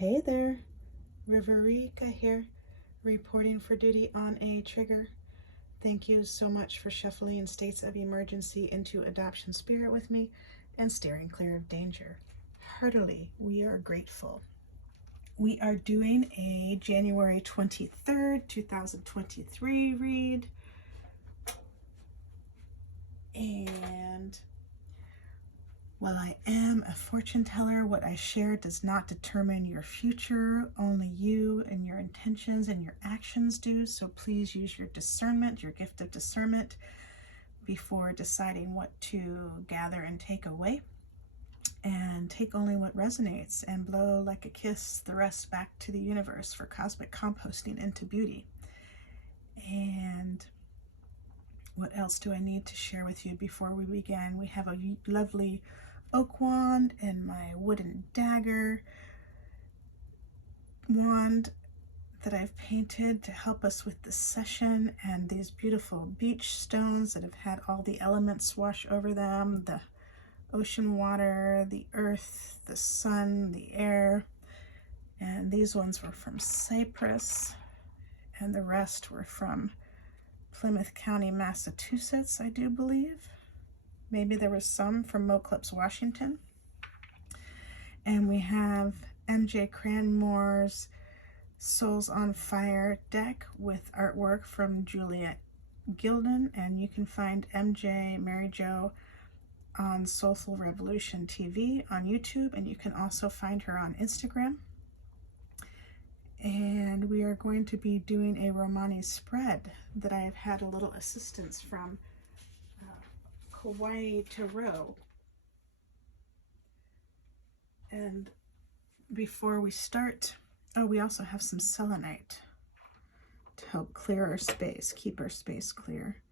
Hey there, Riverika here, reporting for duty on a trigger. Thank you so much for shuffling states of emergency into adoption spirit with me and steering clear of danger. Heartily, we are grateful. We are doing a January 23rd, 2023 read. And while I am a fortune teller, what I share does not determine your future. Only you and your intentions and your actions do. So please use your discernment, your gift of discernment, before deciding what to gather and take away. And take only what resonates and blow like a kiss the rest back to the universe for cosmic composting into beauty. And what else do I need to share with you before we begin? We have a lovely oak wand and my wooden dagger wand that I've painted to help us with this session, and these beautiful beach stones that have had all the elements wash over them, the ocean water, the earth, the sun, the air. And these ones were from Cyprus, and the rest were from Plymouth County, Massachusetts, I do believe. Maybe there was some from Moclips, Washington. And we have MJ Cranmore's Souls on Fire deck with artwork from Juliet Gilden. And you can find MJ Mary Jo on Soulful Revolution TV on YouTube. And you can also find her on Instagram. And we are going to be doing a Romany Spread that I have had a little assistance from Kauai Tarot. And before we start, we also have some selenite to help clear our space, keep our space clear.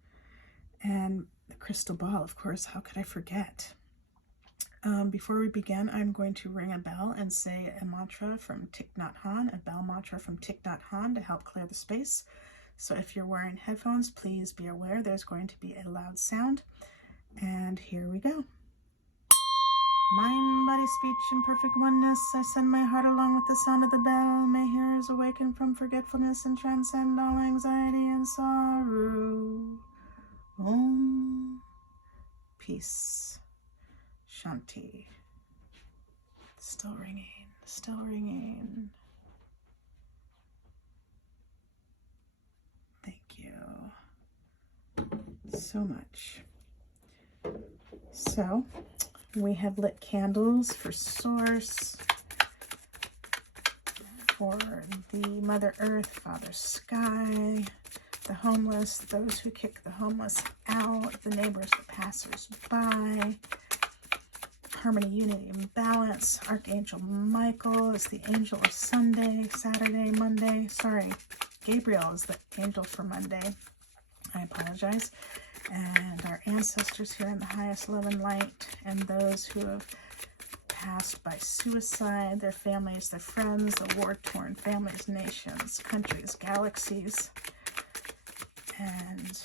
And the crystal ball, of course, how could I forget? Before we begin, I'm going to ring a bell and say a mantra from Thich Nhat Hanh, a bell mantra from Thich Nhat Hanh to help clear the space. So if you're wearing headphones, please be aware there's going to be a loud sound. And here we go. Mind, body, speech, and perfect oneness. I send my heart along with the sound of the bell. May hearers awaken from forgetfulness and transcend all anxiety and sorrow. Om. Peace. Shanti. Still ringing, still ringing. Thank you so much. So, we have lit candles for Source, for the Mother Earth, Father Sky, the homeless, those who kick the homeless out, the neighbors, the passers-by, harmony, unity, and balance. Archangel Michael is the angel of Sunday, Saturday, Monday. Sorry, Gabriel is the angel for Monday. I apologize. And our ancestors here in the highest love and light, and those who have passed by suicide, their families, their friends, the war-torn families, nations, countries, galaxies. And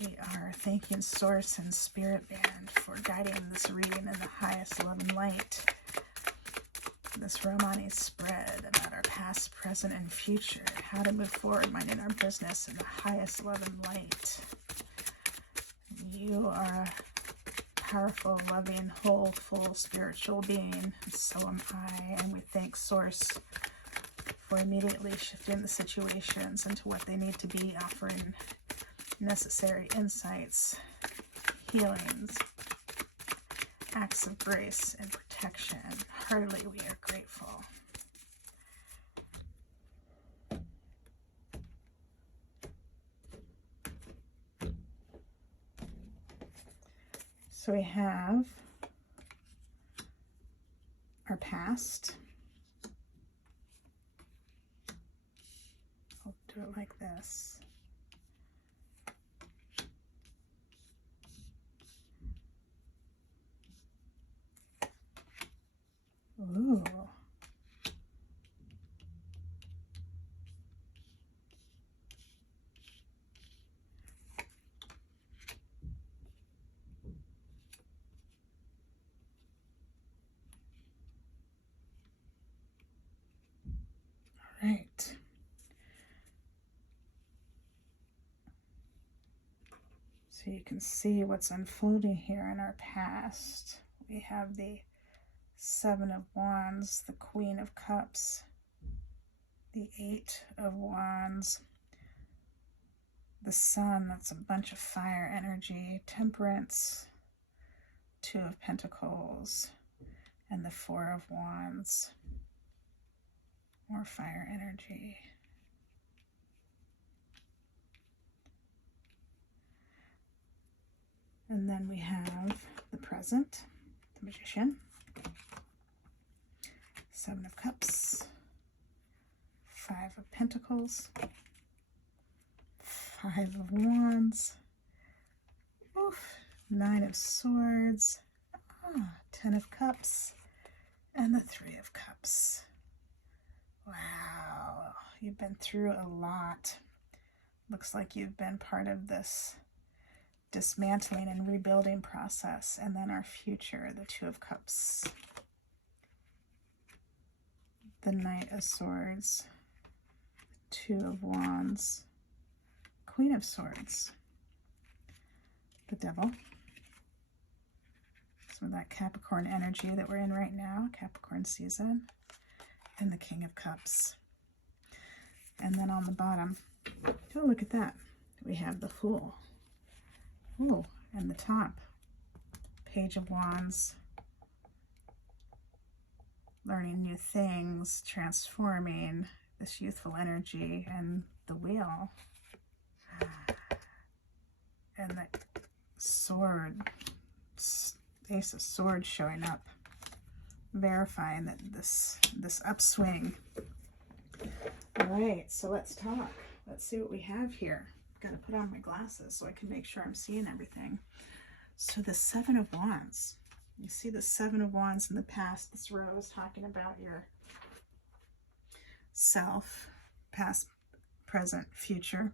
we are thanking Source and Spirit Band for guiding this reading in the highest love and light. This Romany Spread about our past, present, and future. How to move forward, minding our business in the highest love and light. You are a powerful, loving, whole, full spiritual being. And so am I. And we thank Source for immediately shifting the situations into what they need to be, offering necessary insights, healings, acts of grace, and protection. Heartily, we are grateful. So we have our past. I'll do it like this. Ooh. right. So you can see what's unfolding here in our past. We have the Seven of Wands, the Queen of Cups, the Eight of Wands, the Sun, that's a bunch of fire energy, Temperance, Two of Pentacles, and the Four of Wands, more fire energy. And then we have the present, the Magician, Seven of Cups, Five of Pentacles, Five of Wands, oof, Nine of Swords, 10 of Cups, and the Three of Cups. Wow, you've been through a lot. Looks like you've been part of this dismantling and rebuilding process. And then our future, the Two of Cups, the Knight of Swords, Two of Wands, Queen of Swords, the Devil, some of that Capricorn energy that we're in right now, Capricorn season, and the King of Cups. And then on the bottom, oh, look at that, we have the Fool. Oh, and the top, Page of Wands, learning new things, transforming this youthful energy, and the Wheel. And the Sword, Ace of Swords showing up, verifying that this upswing. All right, so let's talk. Let's see what we have here. Got to put on my glasses so I can make sure I'm seeing everything. So the Seven of Wands. You see the Seven of Wands in the past. This row is talking about your self, past, present, future.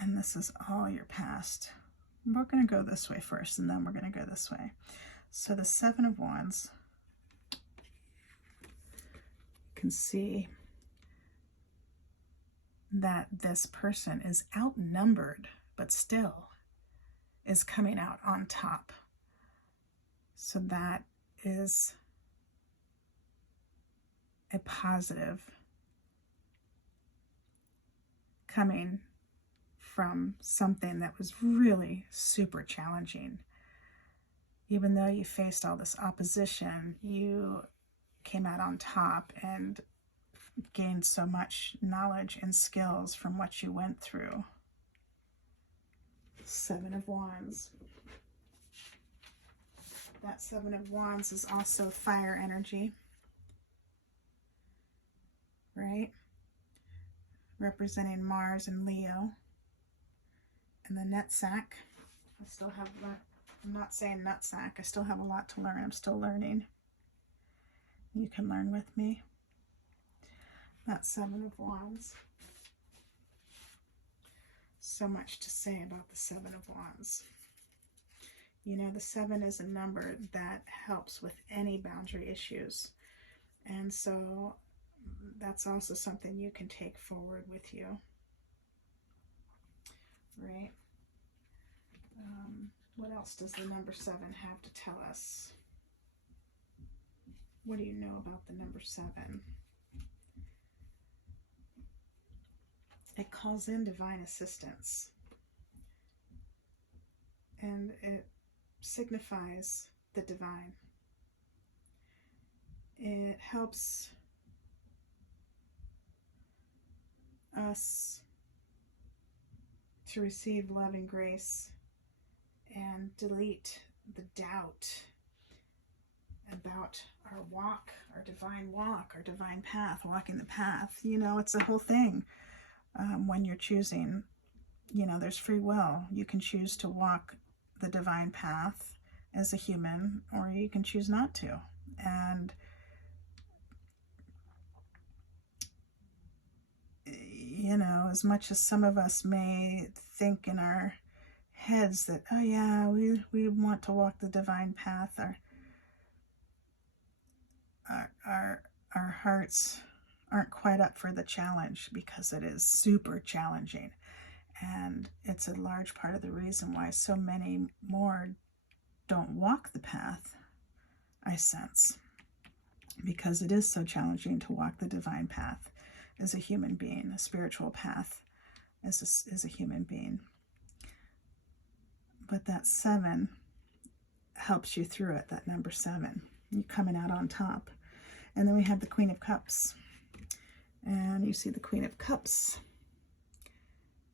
And this is all your past. We're going to go this way first, and then we're going to go this way. So the Seven of Wands, you can see that this person is outnumbered, but still is coming out on top. So that is a positive coming from something that was really super challenging. Even though you faced all this opposition, you came out on top and gained so much knowledge and skills from what you went through. Seven of Wands. That Seven of Wands is also fire energy, right? Representing Mars and Leo. And the nutsack. I still have, I'm not saying nutsack, I still have a lot to learn. I'm still learning. You can learn with me. That Seven of Wands. So much to say about the Seven of Wands. You know, the 7 is a number that helps with any boundary issues. And so that's also something you can take forward with you. Right? What else does the number 7 have to tell us? What do you know about the number 7? It calls in divine assistance. And it signifies the divine. It helps us to receive love and grace and delete the doubt about our walk, our divine path, walking the path. You know, it's a whole thing. When you're choosing, you know, there's free will. You can choose to walk the divine path as a human, or you can choose not to. And you know, as much as some of us may think in our heads that, oh yeah, we want to walk the divine path, or our hearts aren't quite up for the challenge, because it is super challenging. And it's a large part of the reason why so many more don't walk the path, I sense, because it is so challenging to walk the divine path as a human being, a spiritual path as a human being. But that 7 helps you through it, that number 7. You're coming out on top. And then we have the Queen of Cups. And you see the Queen of Cups.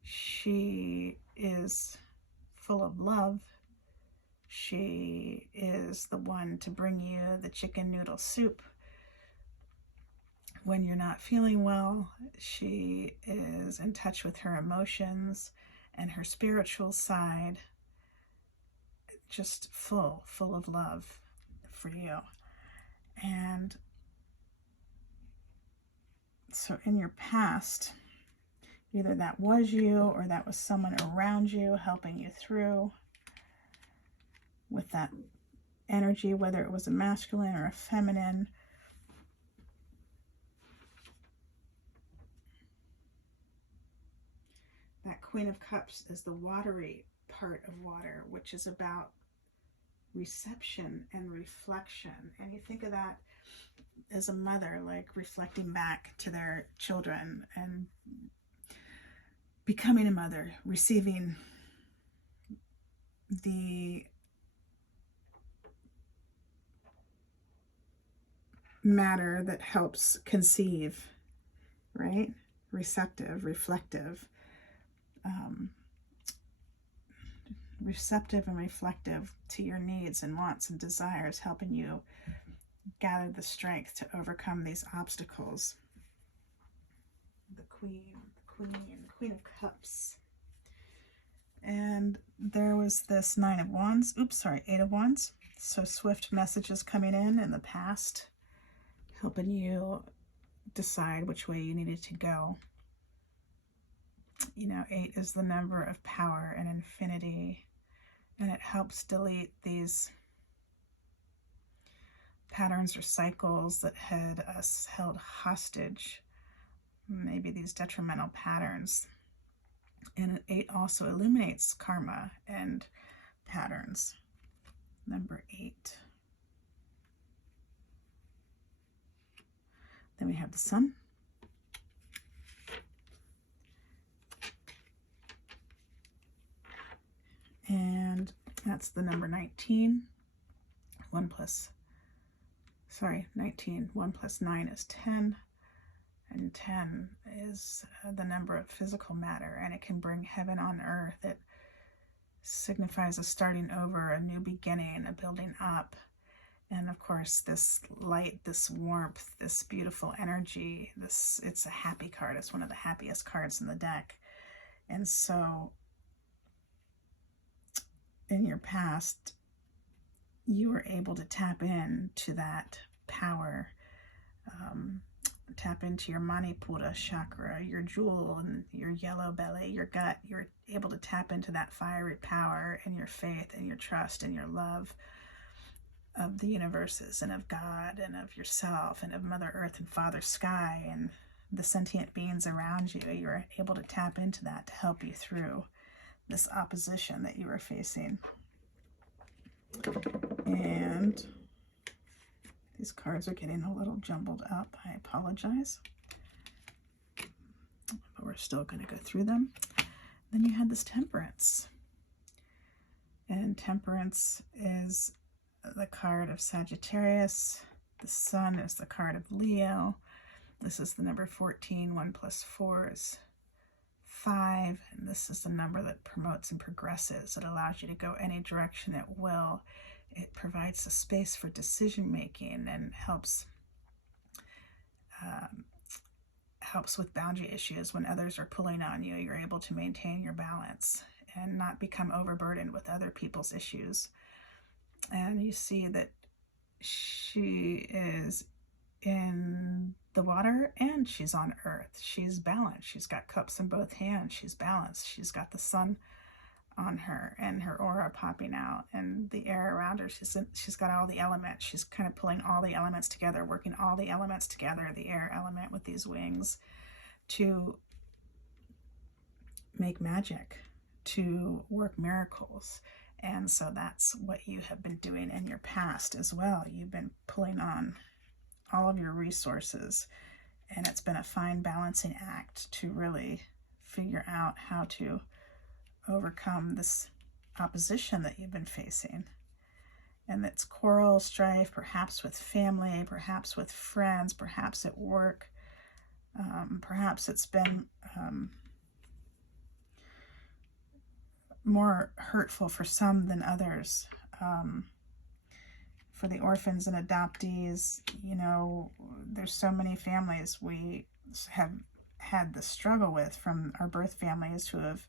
She is full of love. She is the one to bring you the chicken noodle soup when you're not feeling well. She is in touch with her emotions and her spiritual side, just full of love for you. And so in your past, either that was you or that was someone around you helping you through with that energy, whether it was a masculine or a feminine. That Queen of Cups is the watery part of water, which is about reception and reflection. And you think of that as a mother, like reflecting back to their children and becoming a mother, receiving the matter that helps conceive, right? Receptive, reflective, receptive and reflective to your needs and wants and desires, helping you gather the strength to overcome these obstacles. The Queen of Cups. And there was this 9 of Wands, 8 of Wands. So swift messages coming in the past, helping you decide which way you needed to go. 8 is the number of power and infinity, and it helps delete these patterns or cycles that had us held hostage, maybe these detrimental patterns. And 8 also illuminates karma and patterns. Number 8. Then we have the Sun. And that's the number 19. 19. 1 plus 9 is 10. And 10 is the number of physical matter, and it can bring heaven on earth. It signifies a starting over, a new beginning, a building up. And of course, this light, this warmth, this beautiful energy, it's a happy card. It's one of the happiest cards in the deck. And so in your past, you were able to tap into that power, tap into your Manipura chakra, your jewel, and your yellow belly, your gut. You're able to tap into that fiery power and your faith and your trust and your love of the universes and of God and of yourself and of Mother Earth and Father Sky and the sentient beings around you. You're able to tap into that to help you through this opposition that you were facing. And these cards are getting a little jumbled up. I apologize. But we're still going to go through them. Then you had this Temperance. And Temperance is the card of Sagittarius. The Sun is the card of Leo. This is the number 14. 1 plus 4 is 5. And this is the number that promotes and progresses. It allows you to go any direction at will. It provides a space for decision making and helps with boundary issues. When others are pulling on you, you're able to maintain your balance and not become overburdened with other people's issues. And you see that she is in the water and she's on earth. She's balanced. She's got cups in both hands. She's balanced. She's got the sun on her, and her aura popping out, and the air around her. She's got all the elements. She's kind of pulling all the elements together, working all the elements together, the air element with these wings, to make magic, to work miracles. And so that's what you have been doing in your past as well. You've been pulling on all of your resources, and it's been a fine balancing act to really figure out how to overcome this opposition that you've been facing. And it's quarrel, strife, perhaps with family, perhaps with friends, perhaps at work. Perhaps it's been more hurtful for some than others. For the orphans and adoptees, you know, there's so many families we have had the struggle with from our birth families who have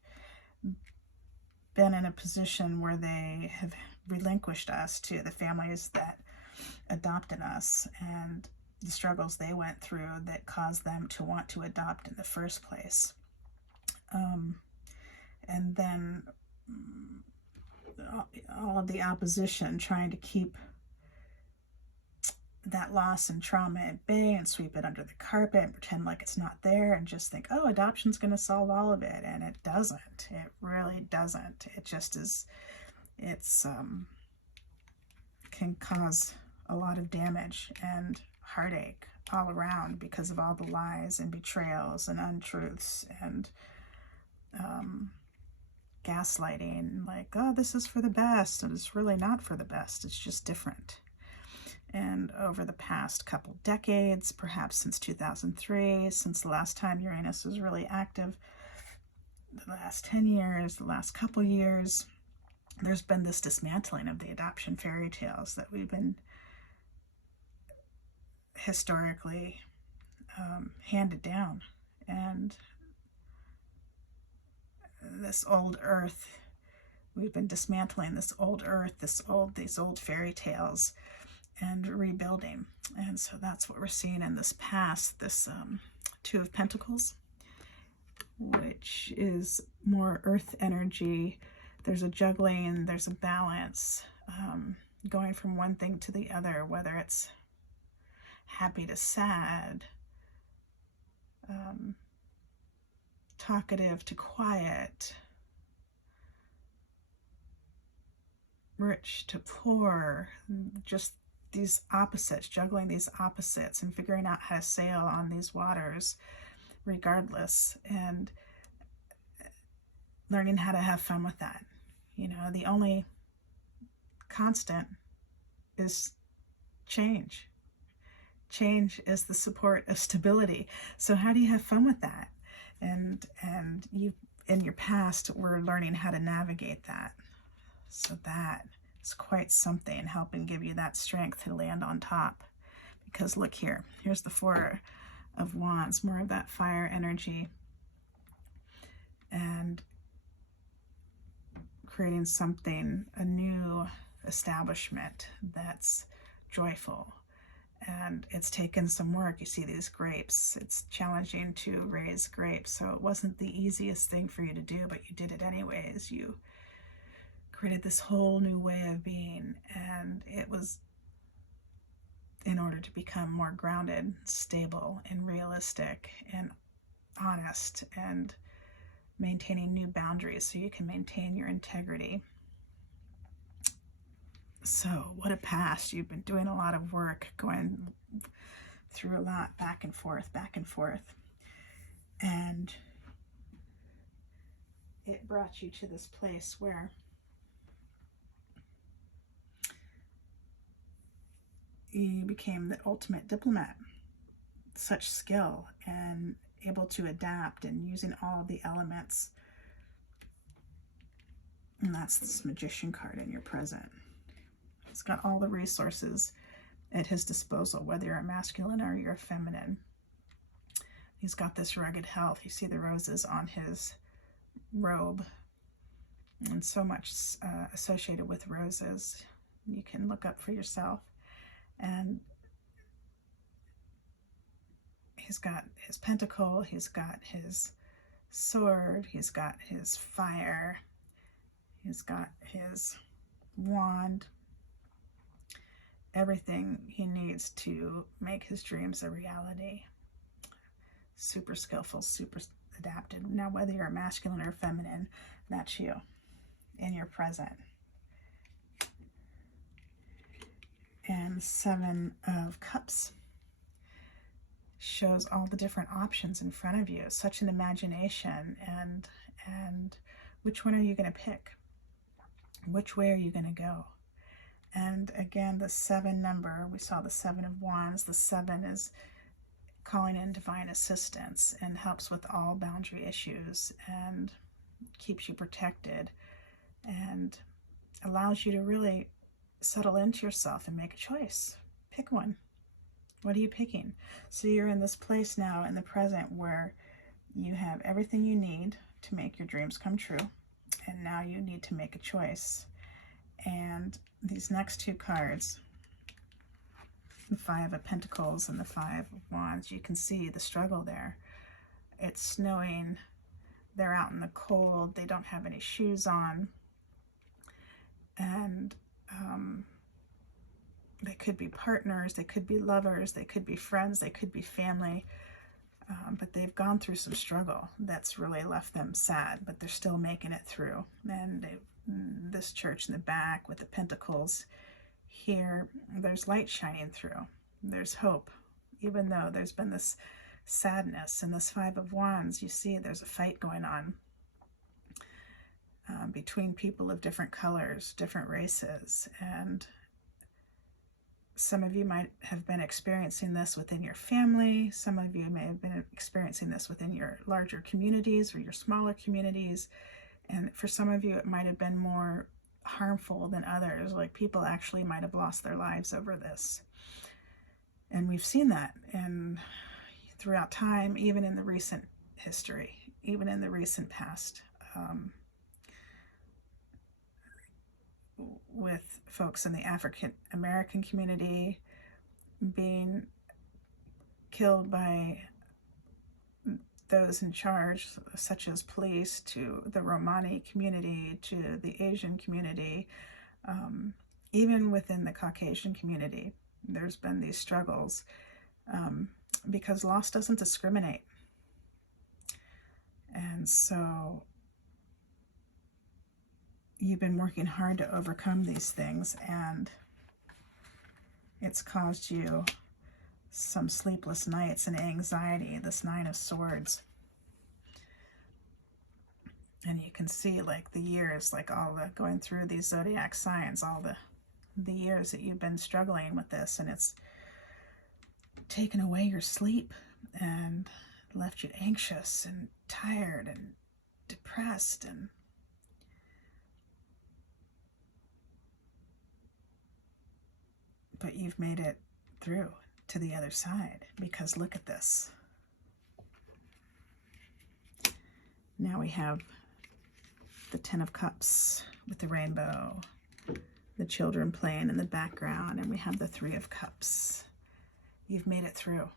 been in a position where they have relinquished us to the families that adopted us, and the struggles they went through that caused them to want to adopt in the first place. And then all of the opposition, trying to keep that loss and trauma at bay and sweep it under the carpet and pretend like it's not there and just think, oh, adoption's going to solve all of it. And it doesn't. It really doesn't. It just is. It's can cause a lot of damage and heartache all around because of all the lies and betrayals and untruths and gaslighting, like, oh, this is for the best, and it's really not for the best. It's just different. And over the past couple decades, perhaps since 2003, since the last time Uranus was really active, the last 10 years, the last couple years, there's been this dismantling of the adoption fairy tales that we've been historically handed down. And this old earth, we've been dismantling this old earth, these old fairy tales, and rebuilding. And so that's what we're seeing in this past, this Two of Pentacles, which is more earth energy. There's a juggling, there's a balance, going from one thing to the other, whether it's happy to sad, talkative to quiet, rich to poor, just these opposites, juggling these opposites and figuring out how to sail on these waters regardless, and learning how to have fun with that. You know, the only constant is change. Change is the support of stability. So how do you have fun with that? And you, in your past, were learning how to navigate that. So that is quite something, helping give you that strength to land on top. Because look here, here's the Four of Wands, more of that fire energy, and creating something, a new establishment that's joyful. And it's taken some work. You see these grapes, it's challenging to raise grapes, so it wasn't the easiest thing for you to do, but you did it anyways. You created this whole new way of being, and it was in order to become more grounded, stable, and realistic, and honest, and maintaining new boundaries so you can maintain your integrity. So what a past. You've been doing a lot of work, going through a lot, back and forth, and it brought you to this place where you became the ultimate diplomat. Such skill and able to adapt and using all of the elements. And that's this Magician card in your present. He's got all the resources at his disposal, whether you're a masculine or you're a feminine. He's got this rugged health. You see the roses on his robe, and so much associated with roses. You can look up for yourself. And he's got his pentacle, he's got his sword, he's got his fire, He's got his wand, everything he needs to make his dreams a reality. Super skillful, super adapted. Now, whether you're masculine or feminine, that's you in your present. And 7 of Cups shows all the different options in front of you. Such an imagination. And which one are you going to pick? Which way are you going to go? And again, the 7 number, we saw the 7 of Wands. The 7 is calling in divine assistance and helps with all boundary issues and keeps you protected and allows you to really settle into yourself and make a choice. Pick one. What are you picking? So you're in this place now in the present where you have everything you need to make your dreams come true, and now you need to make a choice. And these next 2 cards, the 5 of Pentacles and the 5 of Wands, you can see the struggle there. It's snowing, they're out in the cold, they don't have any shoes on, and they could be partners, they could be lovers, they could be friends, they could be family, but they've gone through some struggle that's really left them sad, but they're still making it through. And this church in the back with the pentacles here, there's light shining through. There's hope, even though there's been this sadness. And this 5 of Wands, you see there's a fight going on between people of different colors, different races. And some of you might have been experiencing this within your family. Some of you may have been experiencing this within your larger communities or your smaller communities. And for some of you, it might have been more harmful than others. Like people actually might have lost their lives over this. And we've seen that throughout time, even in the recent history, even in the recent past, with folks in the African American community being killed by those in charge, such as police, to the Romani community, to the Asian community, even within the Caucasian community. There's been these struggles because loss doesn't discriminate. And so you've been working hard to overcome these things, and it's caused you some sleepless nights and anxiety, this 9 of Swords. And you can see like the years, like all the going through these zodiac signs, all the years that you've been struggling with this, and it's taken away your sleep and left you anxious and tired and depressed. But you've made it through to the other side, because look at this. Now we have the 10 of Cups with the rainbow, the children playing in the background, and we have the 3 of Cups. You've made it through.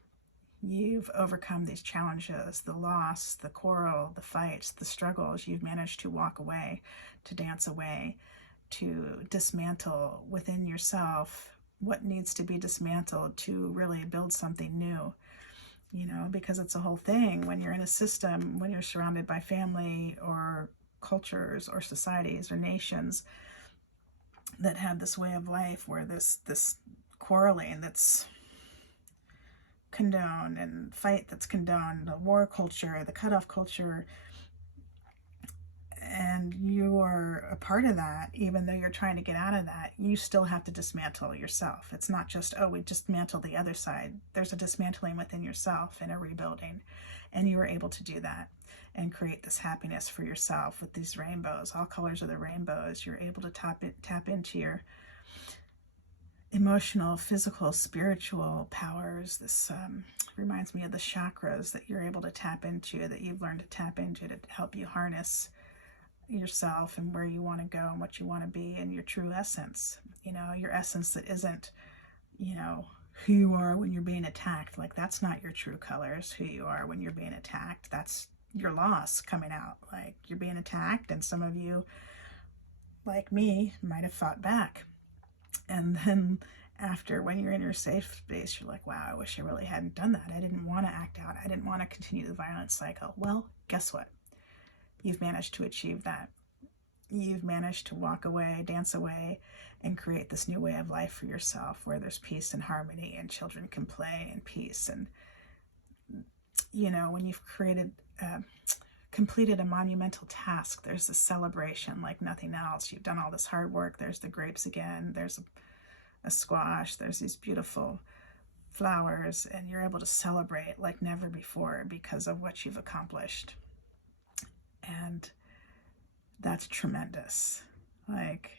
You've overcome these challenges, the loss, the quarrel, the fights, the struggles. You've managed to walk away, to dance away, to dismantle within yourself what needs to be dismantled to really build something new. You know, because it's a whole thing when you're in a system, when you're surrounded by family or cultures or societies or nations that have this way of life where this quarreling that's condoned and fight that's condoned, the war culture, the cutoff culture, and you are a part of that. Even though you're trying to get out of that, you still have to dismantle yourself. It's not just, oh, we dismantle the other side. There's a dismantling within yourself and a rebuilding, and you were able to do that and create this happiness for yourself with these rainbows, all colors of the rainbows. You're able to tap into your emotional, physical, spiritual powers. This reminds me of the chakras that you're able to tap into, that you've learned to tap into to help you harness yourself and where you want to go and what you want to be, and your true essence, you know, your essence that isn't, you know, who you are when you're being attacked. Like, that's not your true colors, who you are when you're being attacked. That's your loss coming out. Like, you're being attacked, and some of you like me, might have fought back. And then after, when you're in your safe space, you're like, wow, I wish I really hadn't done that. I didn't want to act out. I didn't want to continue the violent cycle. Well, guess what? You've managed to achieve that. You've managed to walk away, dance away, and create this new way of life for yourself where there's peace and harmony and children can play in peace. And, you know, when you've completed a monumental task, there's a celebration like nothing else. You've done all this hard work. There's the grapes again. There's a squash. There's these beautiful flowers, and you're able to celebrate like never before because of what you've accomplished. And that's tremendous. Like,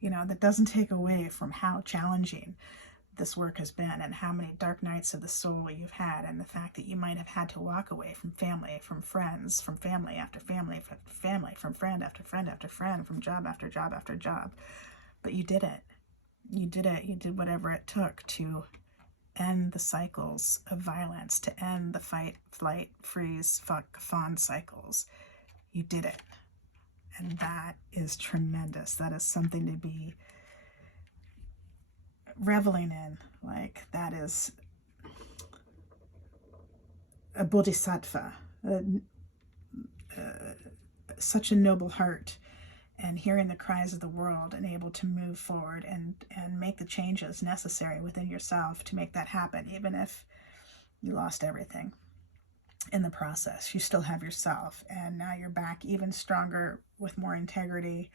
you know, that doesn't take away from how challenging this work has been and how many dark nights of the soul you've had, and the fact that you might have had to walk away from family, from friends, from family after family after family, from friend after friend after friend, from job after job after job. But you did it. You did it. You did whatever it took to end the cycles of violence, to end the fight, flight, freeze, fuck, fawn cycles. You did it. And that is tremendous. That is something to be reveling in. Like, that is a bodhisattva, such a noble heart, and hearing the cries of the world and able to move forward and make the changes necessary within yourself to make that happen, even if you lost everything in the process. You still have yourself, and now you're back even stronger, with more integrity,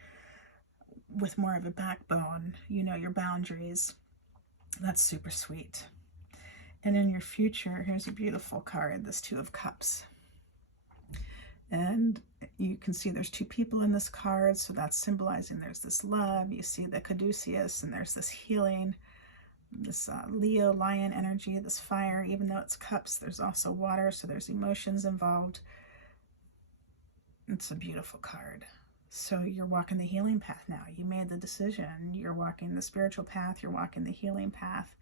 with more of a backbone. You know your boundaries. That's super sweet. And in your future, here's a beautiful card, this Two of Cups. And you can see there's two people in this card, so that's symbolizing there's this love. You see the caduceus, and there's this healing, this Leo lion energy, this fire. Even though it's cups, there's also water, so there's emotions involved. It's a beautiful card. So you're walking the healing path now. You made the decision. You're walking the spiritual path. You're walking the healing path.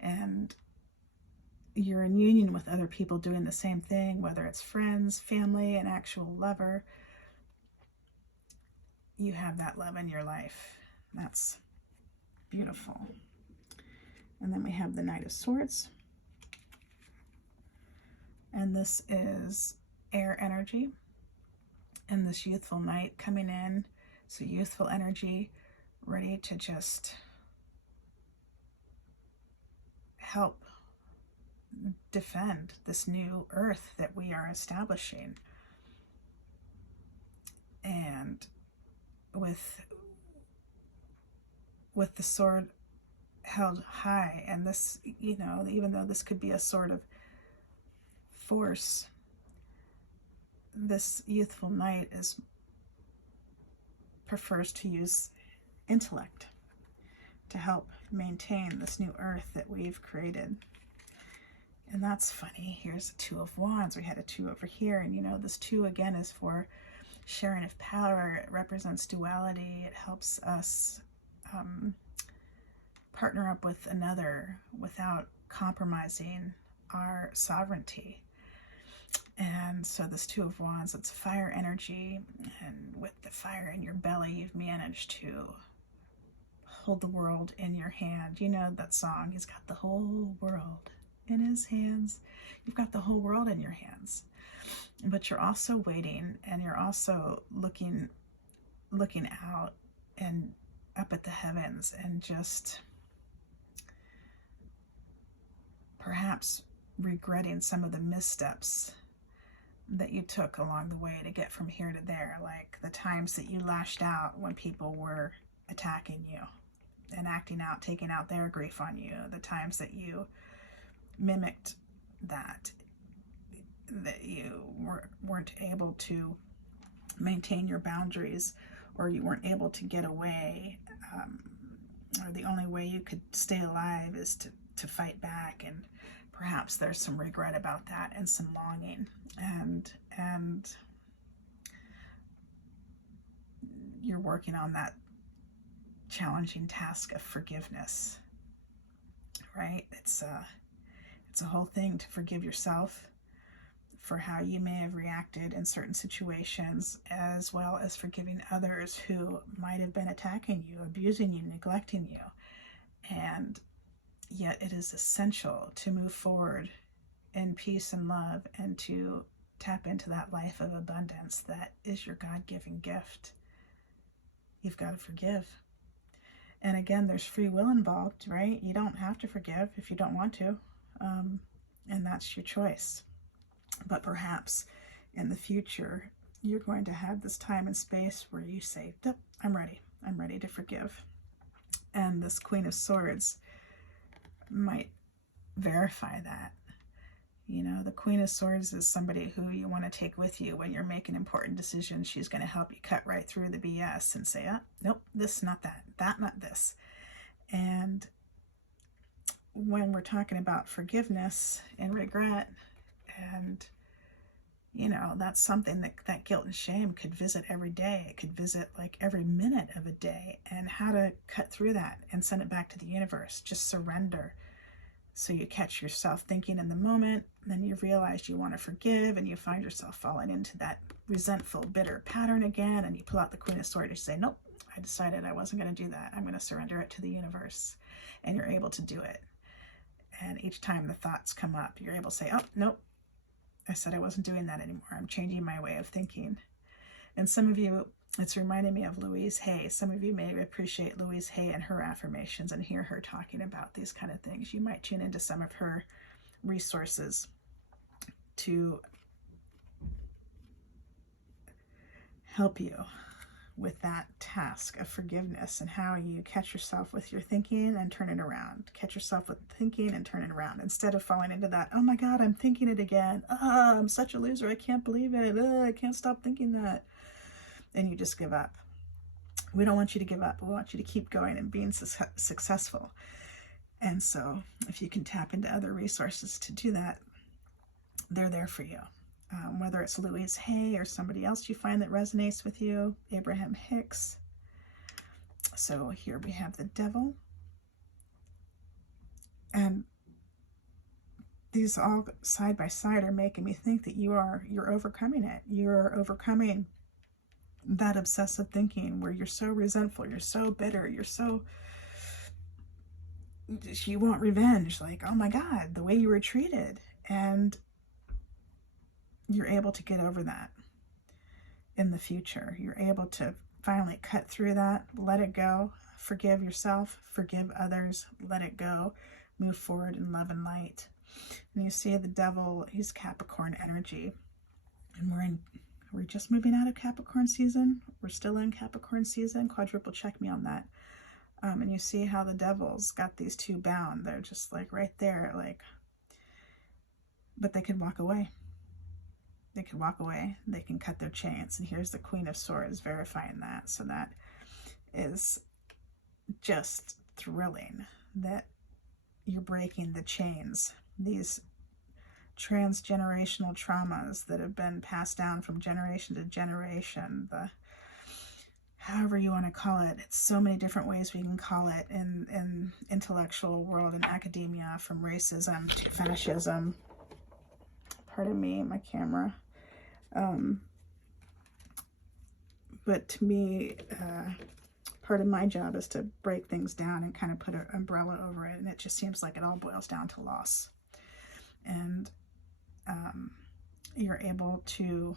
And you're in union with other people doing the same thing, whether it's friends, family, an actual lover. You have that love in your life. That's beautiful. And then we have the Knight of Swords. And this is air energy. And this youthful knight coming in. So youthful energy, ready to just help defend this new earth that we are establishing. And with the sword held high, and this, you know, even though this could be a sword of force, this youthful knight prefers to use intellect to help maintain this new earth that we've created. And that's funny. Here's a Two of Wands. We had a two over here, and you know, this two again is for sharing of power. It represents duality. It helps us partner up with another without compromising our sovereignty. And so this Two of Wands, it's fire energy, and with the fire in your belly, you've managed to hold the world in your hand. You know that song, he's got the whole world in his hands. You've got the whole world in your hands. But you're also waiting, and you're also looking out and up at the heavens, and just perhaps regretting some of the missteps that you took along the way to get from here to there, like the times that you lashed out when people were attacking you and acting out, taking out their grief on you, the times that you mimicked that you weren't able to maintain your boundaries, or you weren't able to get away, or the only way you could stay alive is to fight back. And perhaps there's some regret about that and some longing, and you're working on that challenging task of forgiveness, right? It's a whole thing to forgive yourself, for how you may have reacted in certain situations, as well as forgiving others who might have been attacking you, abusing you, neglecting you. And yet it is essential to move forward in peace and love and to tap into that life of abundance that is your God-given gift. You've got to forgive. And again, there's free will involved, right? You don't have to forgive if you don't want to. And that's your choice. But perhaps in the future, you're going to have this time and space where you say, I'm ready. I'm ready to forgive. And this Queen of Swords might verify that. You know, the Queen of Swords is somebody who you want to take with you when you're making important decisions. She's going to help you cut right through the BS and say, nope, this, not that, that, not this. And when we're talking about forgiveness and regret, and, you know, that's something that guilt and shame could visit every day. It could visit like every minute of a day, and how to cut through that and send it back to the universe. Just surrender. So you catch yourself thinking in the moment, then you realize you want to forgive, and you find yourself falling into that resentful, bitter pattern again, and you pull out the Queen of Swords and say, nope, I decided I wasn't going to do that. I'm going to surrender it to the universe. And you're able to do it. And each time the thoughts come up, you're able to say, oh, nope, I said I wasn't doing that anymore. I'm changing my way of thinking. And some of you, it's reminding me of Louise Hay. Some of you may appreciate Louise Hay and her affirmations and hear her talking about these kind of things. You might tune into some of her resources to help you with that task of forgiveness, and how you catch yourself with your thinking and turn it around. Catch yourself with thinking and turn it around, instead of falling into that, oh my God, I'm thinking it again. I'm such a loser. I can't believe it. I can't stop thinking that. And you just give up. We don't want you to give up. We want you to keep going and being successful. And so if you can tap into other resources to do that, they're there for you. Whether it's Louise Hay or somebody else you find that resonates with you, Abraham Hicks. So here we have the Devil. And these all side by side are making me think that you're overcoming it. You're overcoming that obsessive thinking where you're so resentful, you're so bitter, you want revenge, like, oh my God, the way you were treated. And you're able to get over that in the future. You're able to finally cut through that, let it go, forgive yourself, forgive others, let it go, move forward in love and light. And you see the Devil, he's Capricorn energy. And we're just moving out of Capricorn season. We're still in Capricorn season. Quadruple check me on that. And you see how the Devil's got these two bound. They're just like right there, like, but they could walk away. They can walk away. They can cut their chains. And here's the Queen of Swords verifying that. So that is just thrilling, that you're breaking the chains, these transgenerational traumas that have been passed down from generation to generation. However you want to call it. It's so many different ways we can call it in intellectual world and academia, from racism to fetishism. Pardon me, my camera. But to me, part of my job is to break things down and kind of put an umbrella over it. And it just seems like it all boils down to loss. And you're able to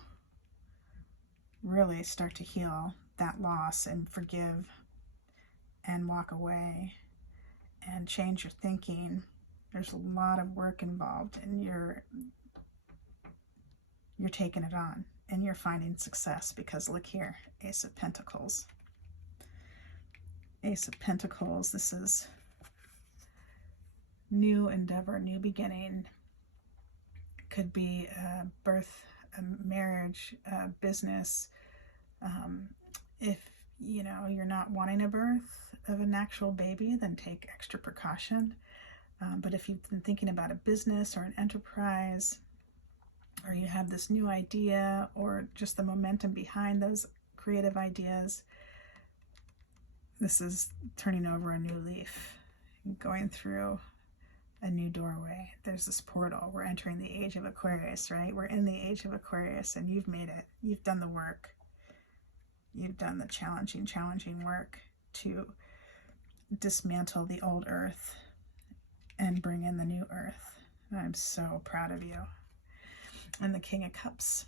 really start to heal that loss and forgive and walk away and change your thinking. There's a lot of work involved, and you're taking it on, and you're finding success, because look here, Ace of Pentacles. Ace of Pentacles, this is new endeavor, new beginning. Could be birth, marriage, business. If you're not wanting a birth of an actual baby, then take extra precaution. But if you've been thinking about a business or an enterprise, or you have this new idea, or just the momentum behind those creative ideas, this is turning over a new leaf, going through a new doorway. There's this portal. We're entering the age of Aquarius, right? We're in the age of Aquarius, and you've made it. You've done the work. You've done the challenging work to dismantle the old earth and bring in the new earth. And I'm so proud of you. And the King of Cups.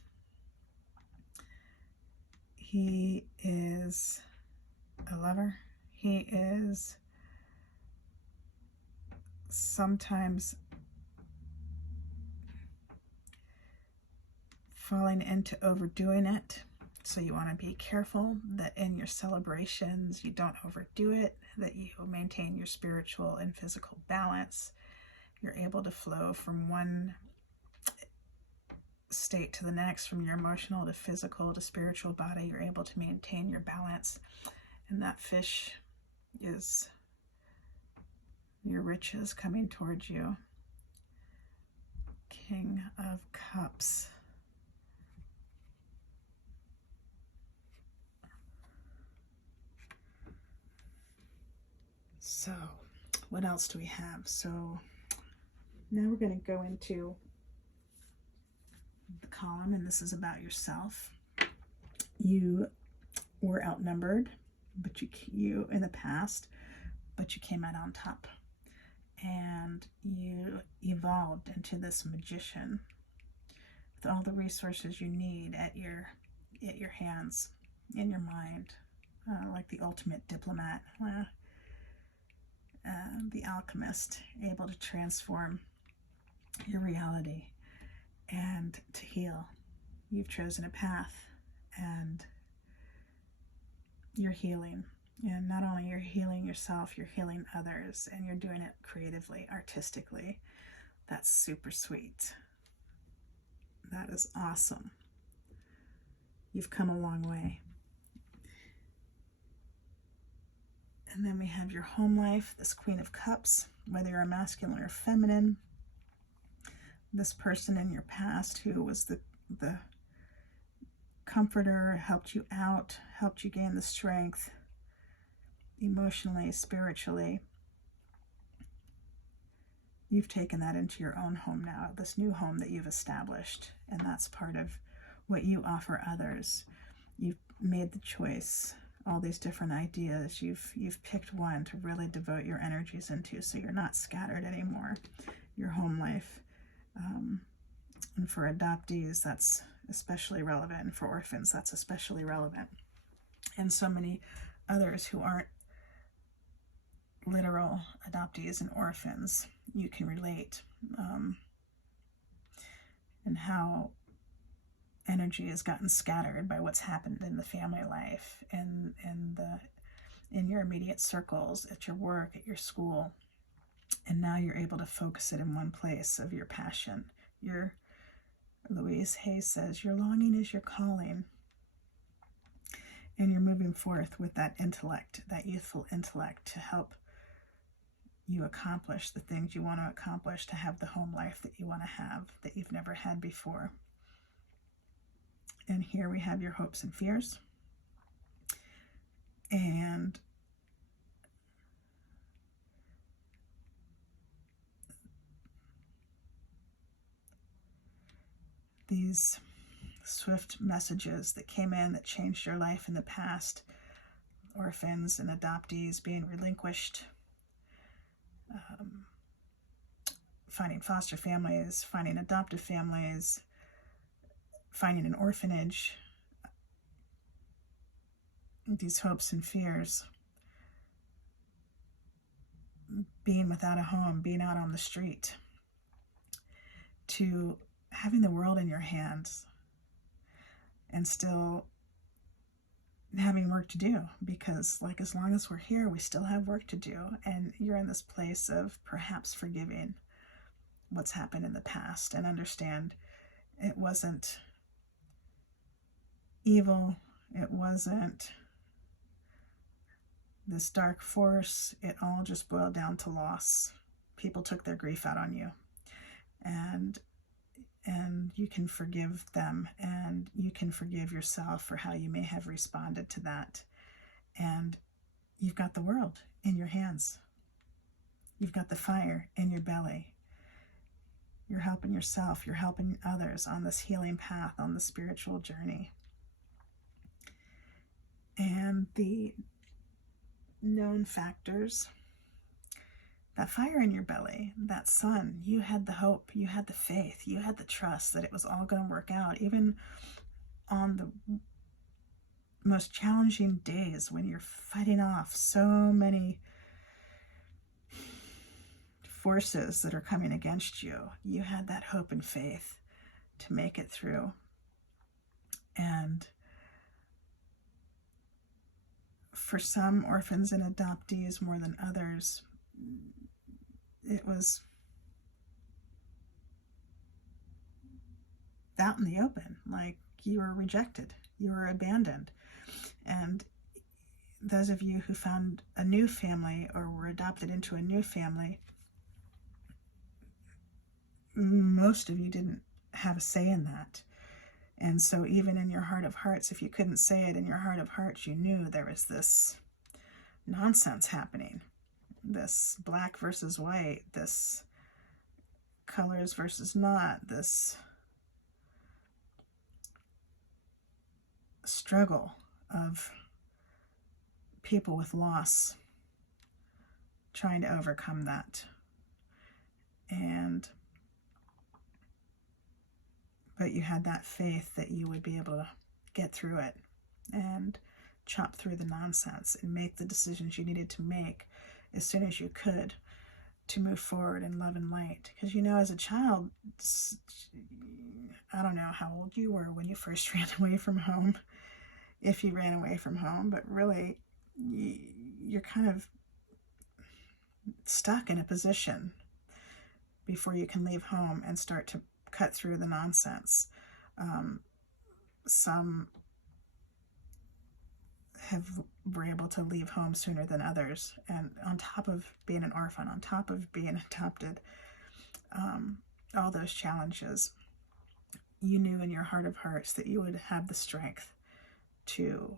He is a lover. He is sometimes falling into overdoing it. So you want to be careful that in your celebrations you don't overdo it, that you maintain your spiritual and physical balance. You're able to flow from one state to the next, from your emotional to physical to spiritual body. You're able to maintain your balance. And that fish is your riches coming towards you. King of Cups. So, what else do we have? So, now we're going to go into the column, and this is about yourself. You were outnumbered, but you in the past, but you came out on top, and you evolved into this magician with all the resources you need at your hands, in your mind, like the ultimate diplomat, the alchemist, able to transform your reality and to heal. You've chosen a path, and you're healing. And not only you're healing yourself, you're healing others, and you're doing it creatively, artistically. That's super sweet. That is awesome. You've come a long way. And then we have your home life, this Queen of Cups, whether you're a masculine or feminine. This person in your past who was the comforter, helped you out, helped you gain the strength emotionally, spiritually. You've taken that into your own home now, this new home that you've established, and that's part of what you offer others. You've made the choice, all these different ideas, you've picked one to really devote your energies into, so you're not scattered anymore. Your home life. And for adoptees, that's especially relevant, and for orphans, that's especially relevant. And so many others who aren't literal adoptees and orphans, you can relate, and how energy has gotten scattered by what's happened in the family life and in your immediate circles, at your work, at your school. And now you're able to focus it in one place of your passion. Louise Hay says, your longing is your calling. And you're moving forth with that intellect, that youthful intellect, to help you accomplish the things you want to accomplish, to have the home life that you want to have, that you've never had before. And here we have your hopes and fears. And these swift messages that came in that changed your life in the past, orphans and adoptees being relinquished, finding foster families, finding adoptive families, finding an orphanage, these hopes and fears, being without a home, being out on the street, to having the world in your hands and still having work to do, because like as long as we're here, we still have work to do. And you're in this place of perhaps forgiving what's happened in the past and understand it wasn't evil, it wasn't this dark force, it all just boiled down to loss. People took their grief out on you, and you can forgive them, and you can forgive yourself for how you may have responded to that. And you've got the world in your hands. You've got the fire in your belly. You're helping yourself. You're helping others on this healing path, on the spiritual journey. And the known factors, that fire in your belly, that sun, you had the hope, you had the faith, you had the trust that it was all going to work out, even on the most challenging days when you're fighting off so many forces that are coming against you. You had that hope and faith to make it through. And for some orphans and adoptees more than others, it was out in the open, like you were rejected, you were abandoned. And those of you who found a new family or were adopted into a new family, most of you didn't have a say in that. And so even in your heart of hearts, if you couldn't say it in your heart of hearts, you knew there was this nonsense happening, this black versus white, this colors versus not, this struggle of people with loss trying to overcome that. But you had that faith that you would be able to get through it and chop through the nonsense and make the decisions you needed to make as soon as you could to move forward in love and light. Because, you know, as a child, I don't know how old you were when you first ran away from home, if you ran away from home, but really you're kind of stuck in a position before you can leave home and start to cut through the nonsense. Some were able to leave home sooner than others, and on top of being an orphan, on top of being adopted, all those challenges, you knew in your heart of hearts that you would have the strength to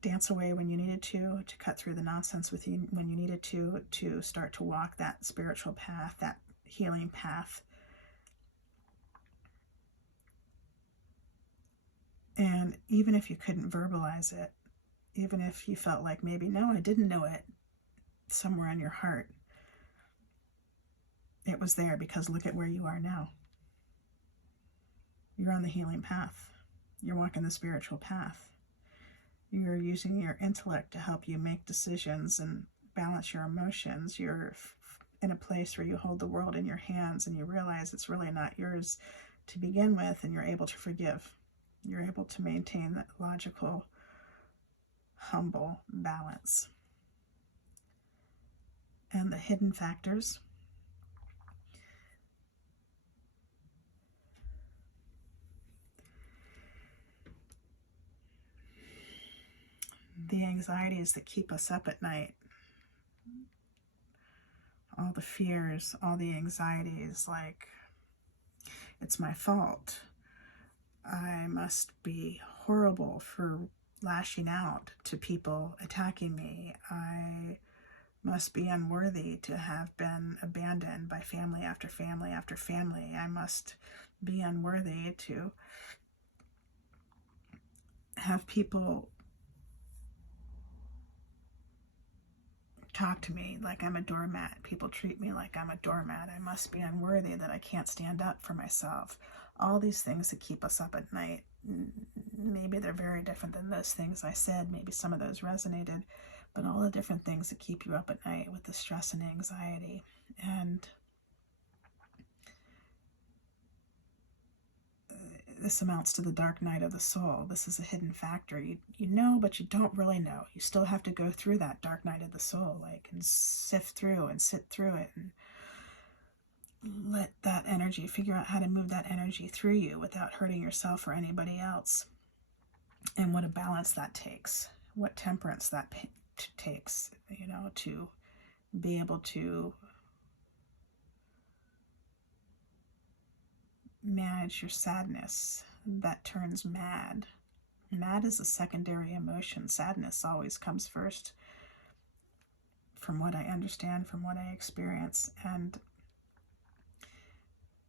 dance away when you needed to cut through the nonsense with you when you needed to start to walk that spiritual path, that healing path. And even if you couldn't verbalize it, even if you felt like maybe, no, I didn't know it, somewhere in your heart, it was there, because look at where you are now. You're on the healing path. You're walking the spiritual path. You're using your intellect to help you make decisions and balance your emotions. You're in a place where you hold the world in your hands and you realize it's really not yours to begin with, and you're able to forgive. You're able to maintain that logical, humble balance. And the hidden factors. The anxieties that keep us up at night. All the fears, all the anxieties, like, it's my fault. I must be horrible for lashing out to people attacking me. I must be unworthy to have been abandoned by family after family after family. I must be unworthy to have people talk to me like I'm a doormat. People treat me like I'm a doormat. I must be unworthy, that I can't stand up for myself. All these things that keep us up at night. Maybe they're very different than those things I said. Maybe some of those resonated, but all the different things that keep you up at night with the stress and anxiety. And this amounts to the dark night of the soul. This is a hidden factor. You know, but you don't really know. You still have to go through that dark night of the soul, like, and sift through and sit through it and let that energy, figure out how to move that energy through you without hurting yourself or anybody else. And what a balance that takes, what temperance that takes, you know, to be able to manage your sadness that turns mad. Mad is a secondary emotion. Sadness always comes first from what I understand, from what I experience. And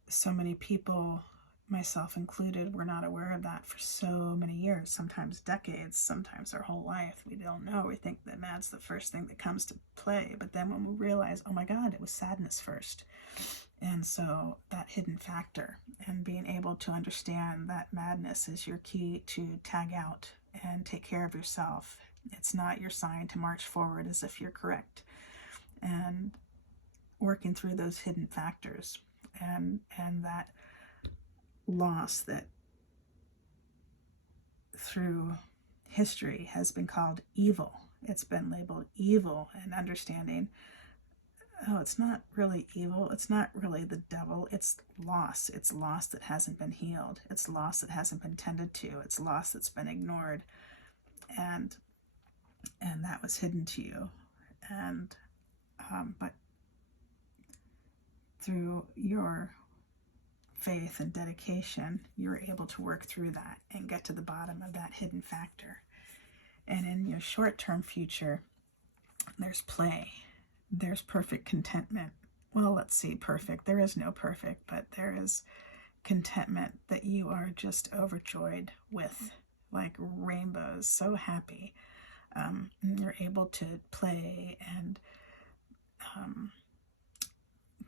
so many people, myself included, were not aware of that for so many years, sometimes decades, sometimes our whole life. We don't know. We think that that's the first thing that comes to play. But then when we realize, oh my God, it was sadness first. And so that hidden factor, and being able to understand that madness is your key to tag out and take care of yourself. It's not your sign to march forward as if you're correct. And working through those hidden factors and that loss that through history has been called evil. It's been labeled evil, and understanding, oh, it's not really evil. It's not really the devil. It's loss. It's loss that hasn't been healed. It's loss that hasn't been tended to. It's loss that's been ignored. And that was hidden to you. And but through your faith and dedication, you're able to work through that and get to the bottom of that hidden factor. And in your short-term future, there's play. There's perfect contentment. Well, let's see, perfect. There is no perfect, but there is contentment that you are just overjoyed with, like rainbows, so happy. You're able to play and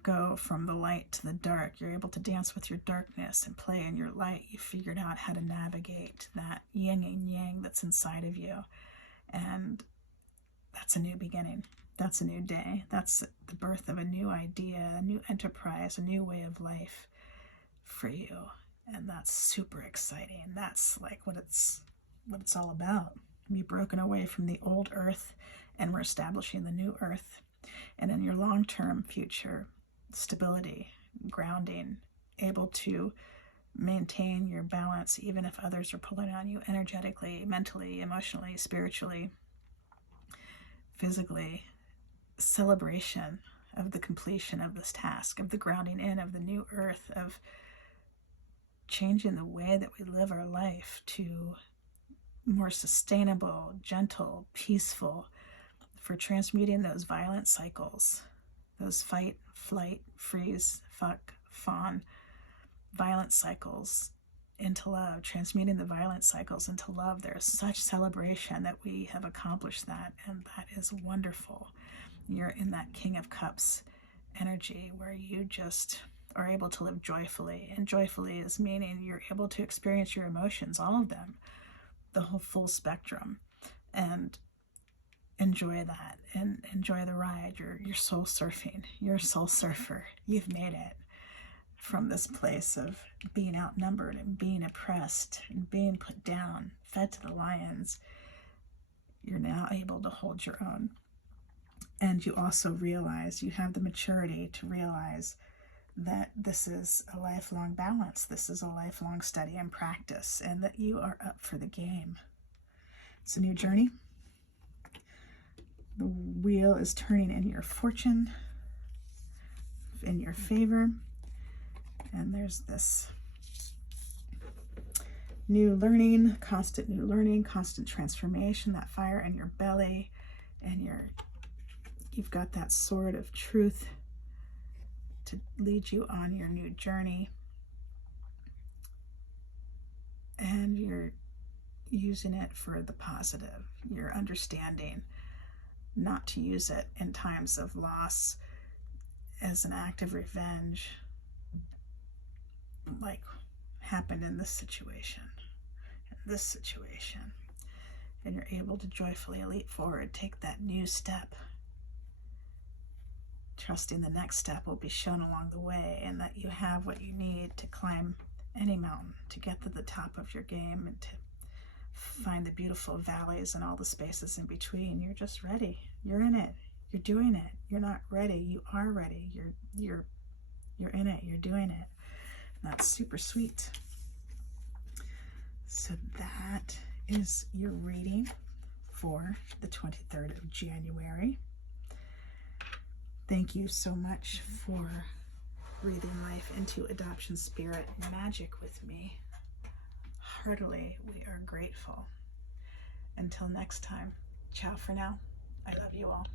go from the light to the dark. You're able to dance with your darkness and play in your light. You figured out how to navigate that yin and yang that's inside of you. And that's a new beginning. That's a new day. That's the birth of a new idea, a new enterprise, a new way of life for you. And that's super exciting. That's like what it's all about. Be broken away from the old earth, and we're establishing the new earth. And in your long-term future, stability, grounding, able to maintain your balance even if others are pulling on you energetically, mentally, emotionally, spiritually, physically. Celebration of the completion of this task, of the grounding in of the new earth, of changing the way that we live our life to more sustainable, gentle, peaceful, for transmuting those violent cycles, those fight, flight, freeze, fuck, fawn, violent cycles into love, transmuting the violent cycles into love. There's such celebration that we have accomplished that, and that is wonderful. You're in that King of Cups energy where you just are able to live joyfully, and joyfully is meaning you're able to experience your emotions, all of them, the whole full spectrum, and enjoy that and enjoy the ride. You're soul surfing. You're a soul surfer. You've made it from this place of being outnumbered and being oppressed and being put down, fed to the lions. You're now able to hold your own. And you also realize, you have the maturity to realize that this is a lifelong balance. This is a lifelong study and practice, and that you are up for the game. It's a new journey. The wheel is turning in your fortune, in your favor. And there's this new learning, constant transformation, that fire in your belly, and you've got that sword of truth to lead you on your new journey. And you're using it for the positive. You're understanding not to use it in times of loss as an act of revenge, like happened in this situation, and you're able to joyfully leap forward, take that new step, trusting the next step will be shown along the way, and that you have what you need to climb any mountain, to get to the top of your game, and to find the beautiful valleys and all the spaces in between. You're just ready. You're in it. You're doing it. You're not ready. You are ready. You're in it. You're doing it. And that's super sweet. So that is your reading for the 23rd of January. Thank you so much for breathing life into adoption spirit magic with me. Heartily, we are grateful. Until next time, ciao for now. I love you all.